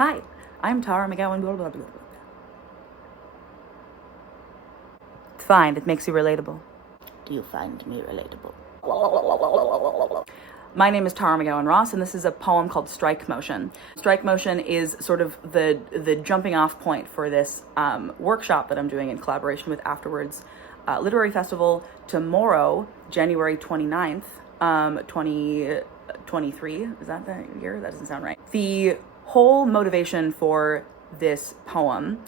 Hi, I'm Tara McGowan, blah, blah, blah, blah. It's fine, it makes you relatable. Do you find me relatable? My name is Tara McGowan-Ross, and this is a poem called Strike Motion. Strike Motion is sort of the jumping off point for this workshop that I'm doing in collaboration with Afterwords Literary Festival tomorrow, January 29th, 2023. Is that the year? That doesn't sound right. The whole motivation for this poem,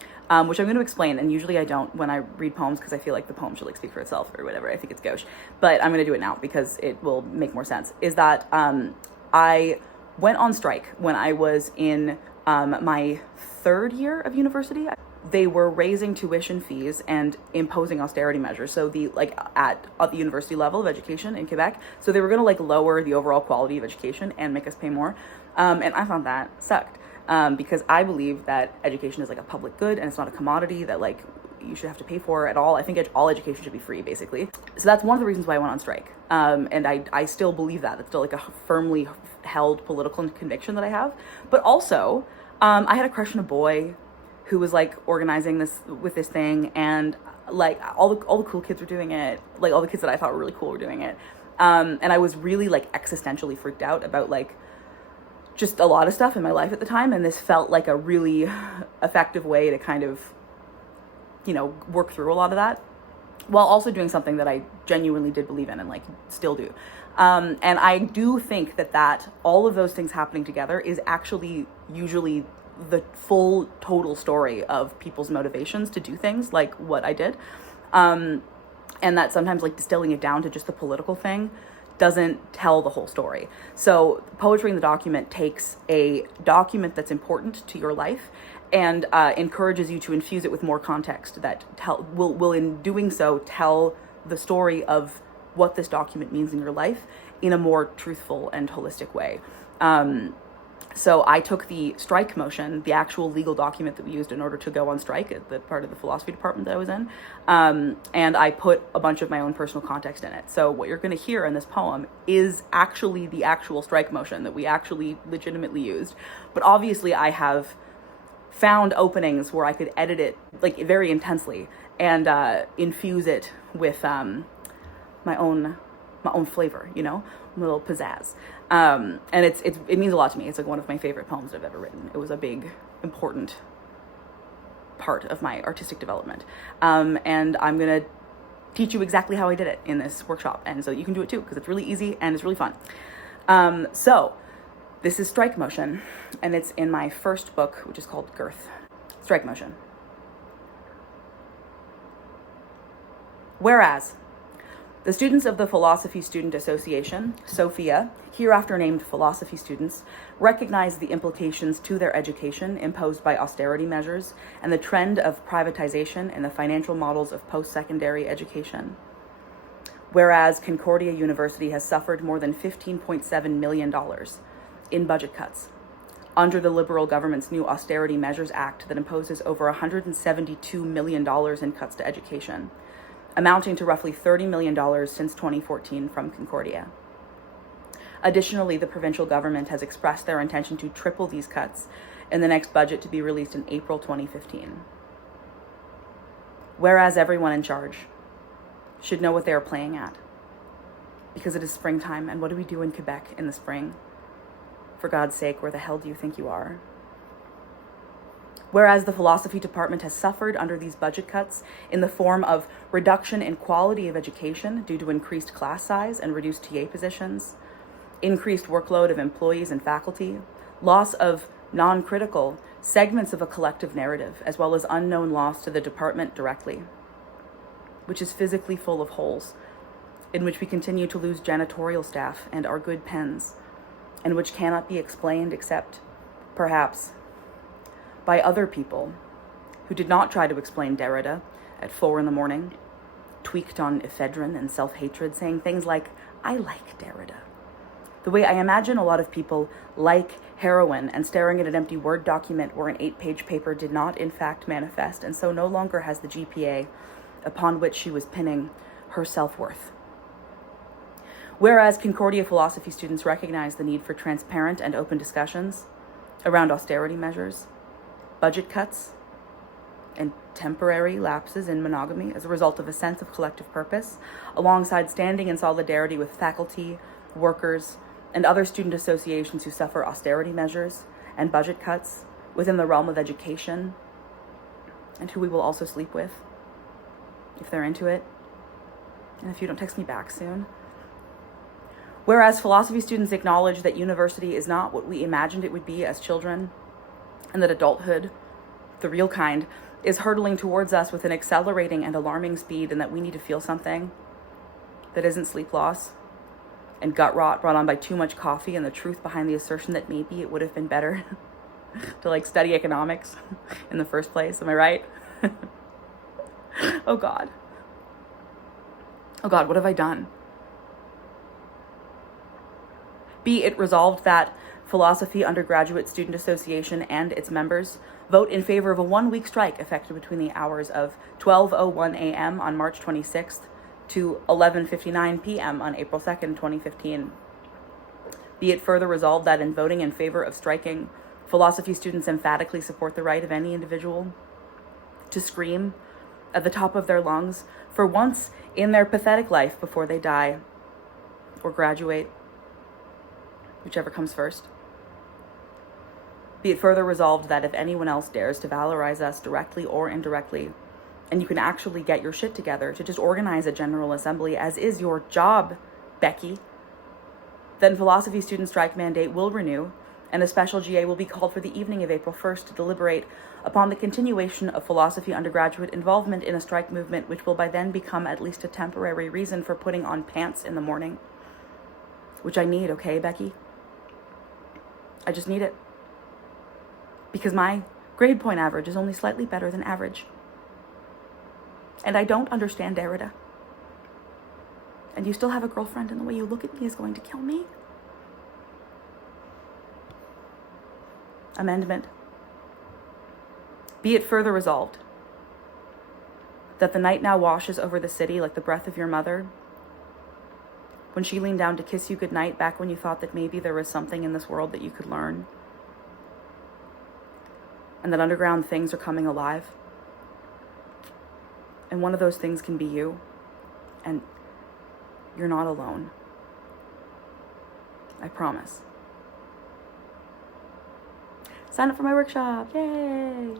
which I'm going to explain, and usually I don't when I read poems because I feel like the poem should speak for itself or whatever. I think it's gauche, but I'm going to do it now because it will make more sense. Is that I went on strike when I was in my third year of university. They were raising tuition fees and imposing austerity measures. So at the university level of education in Quebec. So they were going to lower the overall quality of education and make us pay more. And I thought that sucked. Because I believe that education is a public good and it's not a commodity that you should have to pay for at all. I think all education should be free, basically. So that's one of the reasons why I went on strike. And I still believe that. It's still a firmly held political conviction that I have. But also, I had a crush on a boy who was organizing this thing, and all the cool kids were doing it. All the kids that I thought were really cool were doing it. And I was really existentially freaked out about just a lot of stuff in my life at the time, and this felt like a really effective way to kind of, work through a lot of that, while also doing something that I genuinely did believe in and still do. And I do think that all of those things happening together is actually usually the full total story of people's motivations to do things like what I did. And that sometimes distilling it down to just the political thing doesn't tell the whole story. So poetry in the document takes a document that's important to your life and encourages you to infuse it with more context that will in doing so tell the story of what this document means in your life in a more truthful and holistic way. So I took the strike motion, the actual legal document that we used in order to go on strike at the part of the philosophy department that I was in, and I put a bunch of my own personal context in it. So what you're going to hear in this poem is actually the actual strike motion that we actually legitimately used. But obviously I have found openings where I could edit it very intensely and infuse it with my own flavor, a little pizzazz. And it means a lot to me. It's one of my favorite poems that I've ever written. It was a big, important part of my artistic development. And I'm going to teach you exactly how I did it in this workshop. And so you can do it too, because it's really easy and it's really fun. So this is Strike Motion, and it's in my first book, which is called Girth. Strike Motion. Whereas the students of the Philosophy Student Association, Sophia, hereafter named philosophy students, recognize the implications to their education imposed by austerity measures and the trend of privatization in the financial models of post-secondary education. Whereas Concordia University has suffered more than $15.7 million in budget cuts under the Liberal government's new Austerity Measures Act that imposes over $172 million in cuts to education, amounting to roughly $30 million since 2014 from Concordia. Additionally, the provincial government has expressed their intention to triple these cuts in the next budget to be released in April 2015. Whereas everyone in charge should know what they are playing at, because it is springtime, and what do we do in Quebec in the spring? For God's sake, where the hell do you think you are? Whereas the philosophy department has suffered under these budget cuts in the form of reduction in quality of education due to increased class size and reduced TA positions, increased workload of employees and faculty, loss of non-critical segments of a collective narrative, as well as unknown loss to the department directly, which is physically full of holes, in which we continue to lose janitorial staff and our good pens, and which cannot be explained except, perhaps, by other people who did not try to explain Derrida at 4 a.m, tweaked on ephedrine and self-hatred, saying things like, I like Derrida. The way I imagine a lot of people like heroin and staring at an empty Word document where an 8-page paper did not in fact manifest and so no longer has the GPA upon which she was pinning her self-worth. Whereas Concordia philosophy students recognize the need for transparent and open discussions, around austerity measures, budget cuts, and temporary lapses in monogamy as a result of a sense of collective purpose, alongside standing in solidarity with faculty, workers, and other student associations who suffer austerity measures and budget cuts within the realm of education, and who we will also sleep with, if they're into it, and if you don't text me back soon. Whereas philosophy students acknowledge that university is not what we imagined it would be as children, and that adulthood, the real kind, is hurtling towards us with an accelerating and alarming speed, and that we need to feel something that isn't sleep loss and gut rot brought on by too much coffee and the truth behind the assertion that maybe it would have been better to study economics in the first place. Am I right? Oh God. Oh God, what have I done? Be it resolved that Philosophy Undergraduate Student Association and its members vote in favor of a 1-week strike effective between the hours of 12:01 a.m. on March 26th to 11:59 p.m. on April 2nd, 2015. Be it further resolved that in voting in favor of striking, philosophy students emphatically support the right of any individual to scream at the top of their lungs for once in their pathetic life before they die or graduate, whichever comes first. Be it further resolved that if anyone else dares to valorize us directly or indirectly, and you can actually get your shit together to just organize a general assembly, as is your job, Becky, then philosophy student strike mandate will renew, and a special GA will be called for the evening of April 1st to deliberate upon the continuation of philosophy undergraduate involvement in a strike movement, which will by then become at least a temporary reason for putting on pants in the morning. Which I need, okay, Becky? I just need it. Because my grade point average is only slightly better than average. And I don't understand Derrida. And you still have a girlfriend, and the way you look at me is going to kill me. Amendment. Be it further resolved that the night now washes over the city like the breath of your mother, when she leaned down to kiss you goodnight back when you thought that maybe there was something in this world that you could learn, and that underground things are coming alive. And one of those things can be you, and you're not alone. I promise. Sign up for my workshop, yay!